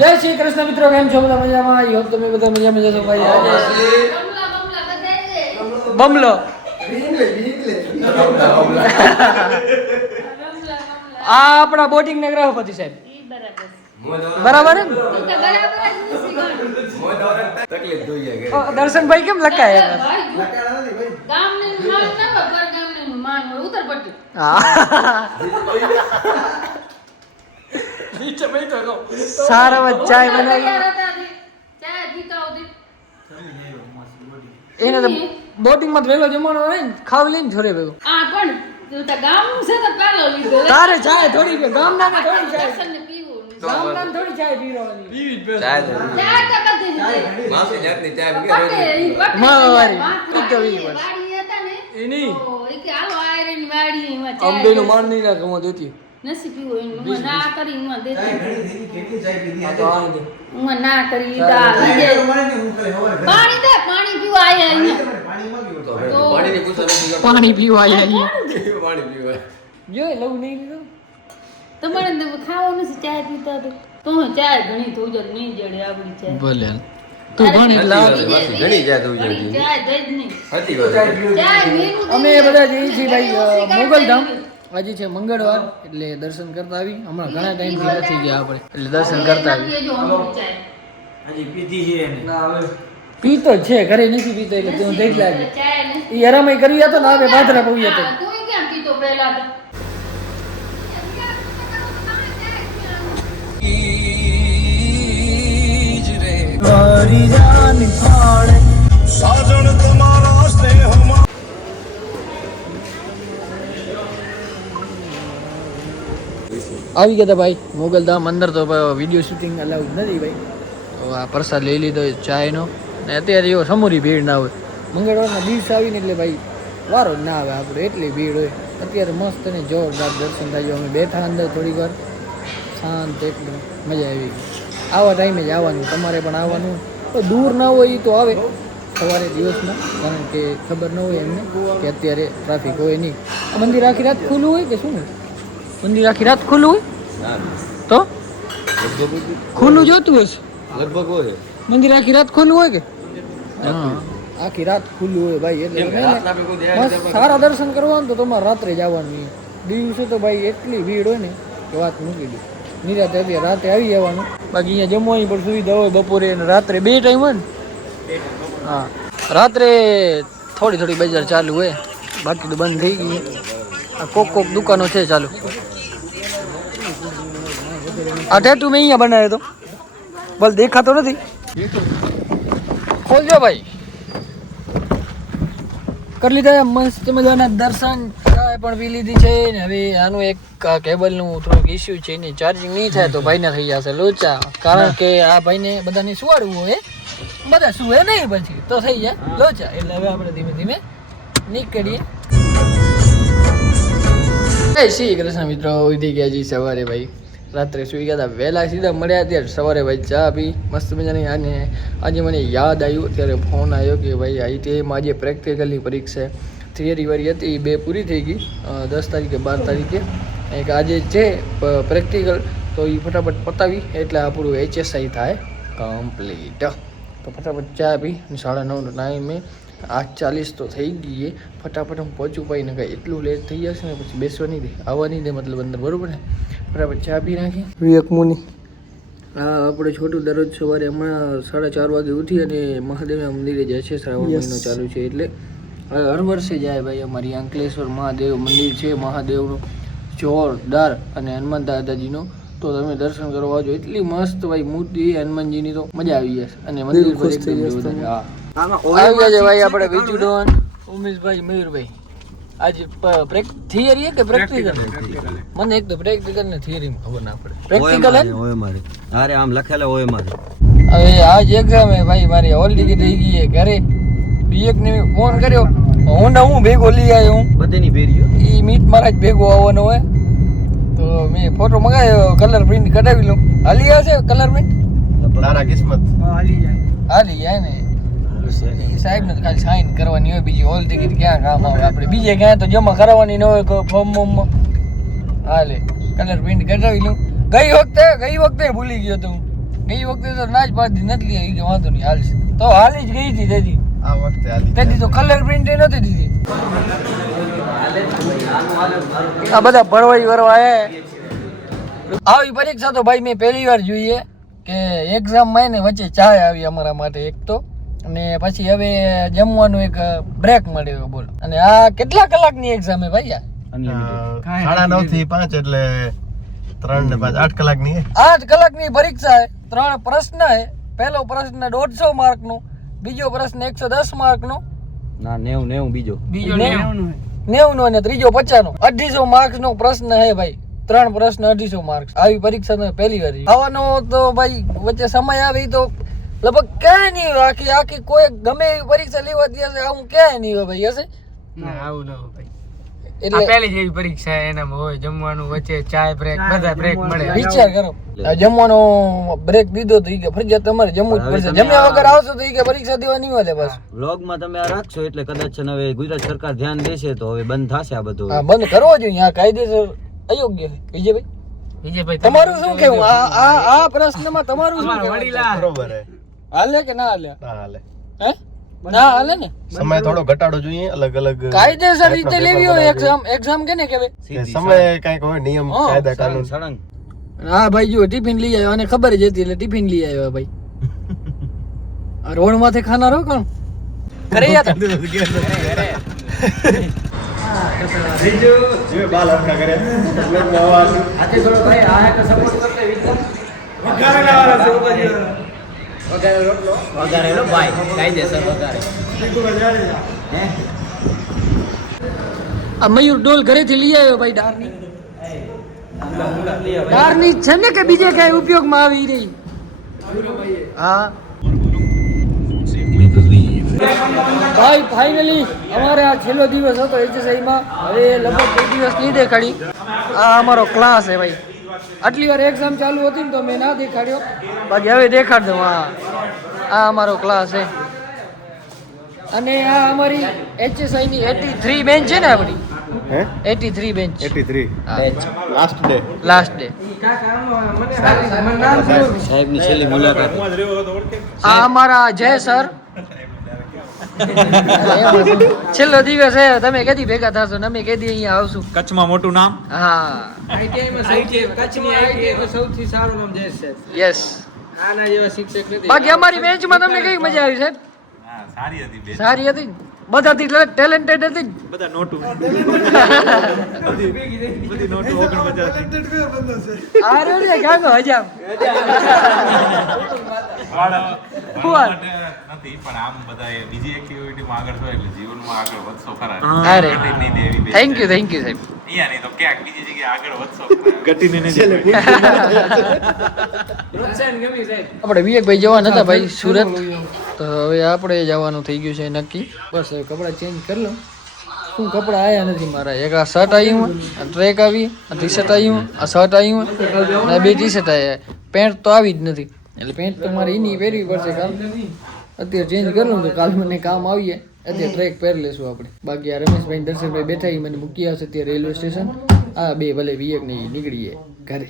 જય શ્રી કૃષ્ણ મિત્રો, કેમ છો બધા મજામાં? આઈ હોપ તમે બધા મજામાં જશો ભાઈ. આજે બમલો આ આપણા બોટિંગ ના ગ્રહપતિ સાહેબ બરાબર દર્શનભાઈ કેમ લખાય સારા ચાય બનાવી એને તો બોટિંગ માં વેલો જમવાનો હોય ને ખાવ લઈને છોરે ભેગો તારે ચાય થોડી ગામ ના થોડી ચાય ગામ ના થોડી ચાય પીવાની અંબે નું માન નહીં રાખે હું દેતી નસી પીવો હું ના કરી હું દેતી કેટલી ચાય પીધી તો આ દે હું ના કરી પાણી દે પાણી પીવા આયા અહીંયા પાણી પીવા આયા પાણી પીવા જો લવ નહીં લીધો તમારે તો ખાવાનું નથી ચાય પીતા તો ચાય ઘણી તો જ નહીં જડે આપણી ચાય ભલે તો ઘણી ઘણી ચાય તો ચાય દઈ જ નહીં હતી ચાય અમે બધા જઈએ છીએ ભાઈ મોગલધામ. આજે છે મંગળવાર એટલે દર્શન કરતા આવી. હમણાં ઘણા ટાઈમથી નથી ગયા આપણે એટલે દર્શન કરતા આવી. પીતો જ છે, ઘરે નથી પીતો એટલે તું દેખ લાગે એ હરામાઈ કરી હતો ને આવે પાથરા પવી હતો. તું કેમ પીતો પહેલા તો આવી ગયા ભાઈ મોગલધામ. અંદર તો વિડીયો શૂટિંગ અલાઉડ નથી ભાઈ. તો આ પ્રસાદ લઈ લીધો ચાયનો ને અત્યારે એવો સમૂરી ભીડ ના હોય. મંગળવારના દિવસ આવીને એટલે ભાઈ વારો જ ના આવે આપણે, એટલી ભીડ હોય. અત્યારે મસ્ત અને જોરદાર દર્શન થાય. અમે બેઠા અંદર થોડીક વાર શાંત, એકદમ મજા આવી ગઈ. આવા ટાઈમે જ આવવાનું, તમારે પણ આવવાનું. તો દૂર ના હોય એ તો આવે સવારે દિવસમાં, કારણ કે ખબર ન હોય એમને કે અત્યારે ટ્રાફિક હોય નહીં. આ મંદિર આખી રાત ખુલ્લું હોય કે શું? મંદિર આખી રાત ખુલ્લું હોય તો ખુલ્લું જોતું હશે લગભગ હોય મંદિર આખી રાત ખુલ્લું હોય કે? હા, આખી રાત ખુલ્લું હોય ભાઈ. એટલે મસ્ત સારા દર્શન કરવા ને તો તમારે રાત્રે જ આવવાનું. દિવસે તો ભાઈ એટલી ભીડ હોય ને કે વાત મૂકી દે. નિરાતે અત્યારે રાતે આવી જવાનું. બાકી અહીંયા જમવાની પણ સુવિધા હોય બપોરે અને રાત્રે બે ટાઈમ હોય ને. હા, રાત્રે થોડી થોડી બજાર ચાલુ હોય, બાકી તો બંધ થઈ ગઈ. આ કોક દુકાનો છે ચાલુ. આ ટેટુ મેં અહીંયા બનાવ્યો તો, ભલે દેખાતો નથી. ખોલજો ભાઈ. કરી લીધા મસ્ત મજાના દર્શન, ચાય પણ પી લીધી છે ને. હવે આનું એક કેબલનું થોડુંક ઇસ્યુ છે ને, ચાર્જિંગ નહીં થાય તો ભાઈને થઈ જશે લોચા. કારણ કે આ ભાઈને બધાને સુવાડવું હોય, બધા સુવે નહીં પછી તો થઈ જાય લોચા. એટલે હવે આપણે ધીમે ધીમે નીકળીએ. શ્રી કૃષ્ણ મિત્રો, ઉઠી ગયા જી સવારે ભાઈ. રાત્રે સુઈ ગયા હતા, વહેલા સીધા મળ્યા ત્યારે સવારે ભાઈ ચા પી મસ્ત મજાની. અને આજે મને યાદ આવ્યું ત્યારે ફોન આવ્યો કે ભાઈ આઈટીઆઈમાં આજે પ્રેક્ટિકલની પરીક્ષા થિયરી વાળી હતી, 2 પૂરી થઈ ગઈ. 10 તારીખે 12 તારીખે એક આજે છે પ્રેક્ટિકલ, તો એ ફટાફટ પતાવી એટલે આપણું HSI થાય કમ્પ્લીટ. તો ફટાફટ ચા પી 9:30 ટાઈમે 8:40 તો થઈ ગઈ. ફટાફટ હું પહોંચું પાઈ ને કાંઈ એટલું લેટ થઈ જશે ને પછી બેસવા નહીં દે, આવવા નહીં દે મતલબ અંદર, બરાબર ને? ફટાફટ ચા પી નાખી. વિવેક મુનિ હા આપણે છોટું દરરોજ સવારે હમણાં 4:30 વાગે ઉઠી અને મહાદેવના મંદિરે જાય છે. શ્રાવણ મહિનો ચાલુ છે એટલે હર વર્ષે જાય ભાઈ. અમારી અંકલેશ્વર મહાદેવ મંદિર છે, મહાદેવનું જોરદાર, અને હનુમાન દાદાજીનું તો તમે દર્શન કરવા આવજો. એટલી મસ્ત ભાઈ મૂર્તિ હનુમાનજીની તો મજા આવી જશે. અને મંદિર પર એકદમ જોરદાર. હા આવી ગયા છે ભાઈ આપણે બીજું ડોન ઉમેશભાઈ મયુરભાઈ. આજે થિયરી કે પ્રેક્ટિકલ? મને એક તો પ્રેક્ટિકલ ને થિયરી ખબર ના પડે. પ્રેક્ટિકલ હોય મારે, અરે આમ લખેલા હોય મારે. હવે આજ એક્ઝામ હે ભાઈ મારી, હોલ ટિકિટ થઈ ગઈ છે ઘરે. બીએક ને ફોન કર્યો, હું ભેગો લઈ આવ્યો. હું બધેની ભેર્યો ઈ મીટ મારા જ ભેગો આવવાનો હોય તો મેં ફોટો મંગાવ્યો, કલર પ્રિન્ટ કઢાવી લઉં. હાલી આવશે કલર પ્રિન્ટ? તારા કિસ્મત હાલી જાય ને. સાહેબ ને ખાલી સાઈન કરવાની હોય, બીજી હોલ ટિકિટ ક્યાં કામ આવે? આપણે બીજે ક્યાં તો જમા કરાવવાની ન હોય ફોર્મ. હાલે કલર પ્રિન્ટ કઢાવી લઉં ગઈ વખતે ભૂલી ગયો તું. ગઈ વખતે તો ના જ પાડી નથી લીધી કે વાંધો નહીં હાલશે. તો હાલી જ ગઈ હતી તેથી. આ વખતે આલી તેથી તો કલર પ્રિન્ટ નથી દીધી. આ બધા ભરવાઈ વરવા આવી પરીક્ષા તો ભાઈ મેં પહેલી વાર જોઈએ કે એક્ઝામમાં ને વચ્ચે ચાય આવી અમારા માટે એક તો, અને પછી હવે જમવાનું એક બ્રેક મળ્યો બોલો. અને આ કેટલા કલાકની એક્ઝામ હે ભાઈ? 9:30 થી 5 એટલે 3 ને 5 8 કલાકની 8 કલાકની પરીક્ષા હે. 3 પ્રશ્ન હે. પહેલો પ્રશ્ન 150 માર્કનો, બીજો પ્રશ્ન 110 માર્કનો, ના 90 બીજો 90 નો અને ત્રીજો 50 નો. 250 માર્ક્સ નો પ્રશ્ન હે ભાઈ. 3 પ્રશ્ન 250 માર્ક્સ. આવી પરીક્ષા મેં પહેલી વાર આવવાનો તો ભાઈ વચ્ચે સમય આવે તો લગભગ ક્યાંય નહીં હોય. આખી કોઈ ગમે એવી પરીક્ષા લેવાતી હશે આવું ક્યાંય નહીં હોય ભાઈ. હશે આવું ન હોય ભાઈ. એટલે પહેલી જેવી પરીક્ષા એનામાં હોય, જમવાનું વચ્ચે ચાય બ્રેક બધા બ્રેક મળે. વિચાર કરો, આ જમવાનો બ્રેક દીધો તો ઈ કે ફરજિયાત તમારે જમવું જ પડશે. જમ્યા વગર આવશો તો ઈ કે પરીક્ષા દેવા નહીં મળે. બસ વ્લોગમાં તમે આ રાખશો એટલે કદાચ છે ને હવે ગુજરાત સરકાર ધ્યાન દેશે તો હવે બંધ થશે આ બધું. હા, બંધ કરવો જોઈએ. આ કાયદેસર અયોગ્ય છે. વિજયભાઈ વિજયભાઈ તમારું શું કેવું આ પ્રશ્નમાં? તમારું શું કેવું? વડીલા બરોબર હે. હાલે કે ના હાલે? ના હાલે. હે ના હાલે ને. સમય થોડો ઘટાડો જોઈએ. અલગ અલગ કાયદેસર રીતે લેવી હોય એક્ઝામ કેને કહેવાય? સમય કઈક હોય નિયમ હા, કાયદા કાનૂન. હા ભાઈ જો ટિફિન લઈ આવ્યો અને ખબર જ હતી એટલે ટિફિન લઈ આવ્યો ભાઈ. આ રોડ માંથી ખાના રો કોણ કરે યાર? જે બાલ હરખા કરે બ્લોગમાં અવાજ આથી થોડો ભાઈ આ એક સપોર્ટ કરતે વિચાર વઘારેલા વાળા છે વઘારેલો રોટલો વઘારેલો ભાઈ કાયદેસર વઘારે. આ મયુર ડોલ ઘરેથી લઈ આવ્યો ભાઈ. દારની છે ને કે બીજે કઈ ઉપયોગમાં આવી રહી? હા ભાઈ ફાઇનલી અમારે આ છેલ્લો દિવસ હતો એચએસઆઈમાં. હવે લગભગ એક દિવસ નહીં દેખાડી. આ અમારો ક્લાસ છે ભાઈ. આટલી વાર એક્ઝામ ચાલુ હતી ને તો મેં ના દેખાડ્યો, બાકી હવે દેખાડ દઉં. આ અમારો ક્લાસ છે અને આ અમારી એચએસઆઈ ની 83 બેન્ચ છે ને આપણી. હે 83 બેન્ચ 83 લાસ્ટ ડે. સાહેબની છેલ્લી મુલાકાત. આ અમારા જય સર. છેલ્લો દિવસ છે. તમે કેદી ભેગા થશો ને અમે કેદી અહીંયા આવશું? કચ્છમાં મોટું નામ. હા સૌથી સારું નામ જય છે. યસ. આના જેવા શિક્ષક નથી. બાકી અમારી બેન્ચમાં તમને કઈ મજા આવી સાહેબ? હા, સારી હતી બેન. સારી હતી. બધાથી ટેલેન્ટેડ હતી. બધા નોટું બધી નોટું 49 હતી. આ રહ્યો ને ગાગો હજામ. ભણવા માટે નથી પણ આમ બધા બીજી એક્ટિવિટીમાં આગળ હોય એટલે જીવનમાં આગળ વધશો ખરા. અરે નહીં દેવી બેન. થેન્ક યુ સાહેબ. અહીંયા નહીં તો ક્યાંક બીજી જગ્યાએ આગળ વધશો ઘટીને નહીં આપણે વિવેકભાઈ જવાના હતા ભાઈ સુરત, તો હવે આપણે જવાનું થઈ ગયું છે નક્કી. બસ હવે કપડાં ચેન્જ કરી લઉં. શું કપડાં આવ્યા નથી મારા. એક આ શર્ટ આવ્યું, આ ટ્રેક આવી, આ ટી શર્ટ આવ્યું, આ શર્ટ આવ્યું અને 2 ટી શર્ટ આવ્યા. પેન્ટ તો આવી જ નથી એટલે પેન્ટ તો મારે એની પહેરવી પડશે કાલ. અત્યારે ચેન્જ કરી લઉં તો કાલ મને કામ આવીએ. અત્યારે ટ્રેક પહેરી લેશું આપણે. બાકી આ રમેશભાઈ દર્શનભાઈ બેઠા મને મૂકી આવશે અત્યારે રેલવે સ્ટેશન. આ બે ભલે વિવેક ને નીકળીએ ઘરે.